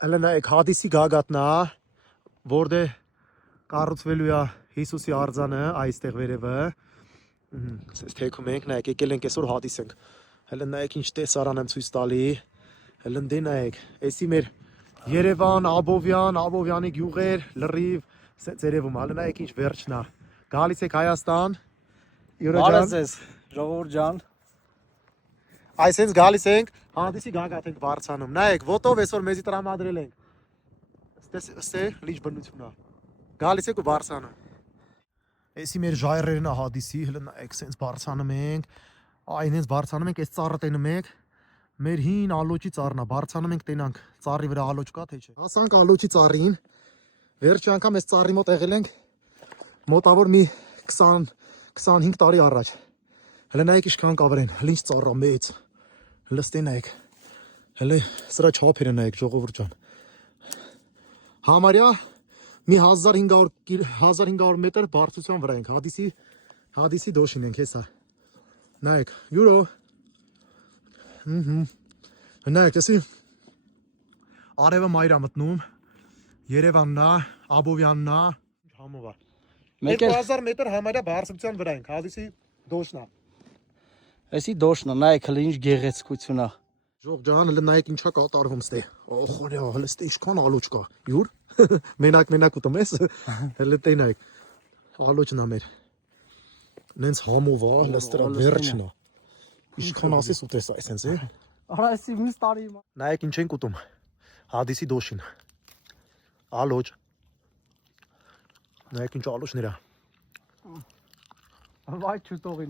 Հələ նայեք Հադիսի գագաթն է, որտեղ կառուցվելու է Հիսուսի արձանը այստեղ վերևը։ Սես թեքում ենք, նայեք, եկել ենք այսօր Հադիս ենք։ Հələ նայեք ինչ տեսարան եմ ցույց տալի։ Հələ դե նայեք, էսի մեր Երևան, Աբովյանի գյուղեր, լրիվ, սենց երևում, հələ նայեք ինչ վերջն է։ Գալիս եք Հայաստան։ Բարև ձեզ, ժողովուրդ ջան։ Այսինքն գալիս ենք, Հադիսի գագաթ ենք բարձանում։ Նայեք, ոտով այսօր մեզի տրամադրել ենք։ Ստե լիճ բնություն է։ Գալիս եք ու բարձանում։ Էսի մեր ժայռերն է Հադիսի, հələ նայեք, սենց բարձանում ենք։ Այն հենց բարձանում ենք, այս ծառը տենում եք։ Մեր հին ալոճի ծառն է, բարձանում ենք տենանք։ Ծառի վրա ալոճ կա թե չէ։ Հասանք ալոճի ծառին։ Վերջի անգամ այս ծառի մոտ եղել ենք մոտավոր մի 20-25 տարի առաջ։ Հələ նայեք ինչքան կավեր են, հələ ինչ ծառա մեծ։ Հələ ստե նայեք։ Հələ սրա չափերը նայեք, ժողովուրդ ջան։ Համարյա մի 1500 մետր բարձրության վրա ենք, Հադիսի դոշին ենք, հեսա։ Նայեք, յուրո։ Նայեք, էսի արևը մայր է մտնում, Երևանն է, Աբովյանն է, համով է։ 2000 մետր համարյա բարձրության վրա ենք, Հադիսի դոշն է։ Էսի դոշն է, նայեք հələ ինչ գեղեցկություն է։ Ժող ջան, հələ նայեք ինչա կատարվում ստե։ Օխորյա, հələ ստե ինչքան ալոճ կա։ Յուր։ Մենակ ուտում ես։ Հələ տենայք։ Ալոճն է մեր։ Նենց համով է, հələ ստրա վերջն է։ Ինչքան ասես ուտես այսենց է։ Արա էսի մյուս տարի։ Նայեք ինչ ենք ուտում։ Հադիսի դոշին։ Ալոճ։ Նայեք ինչ ալոճներ է։ Վայ չուտողին։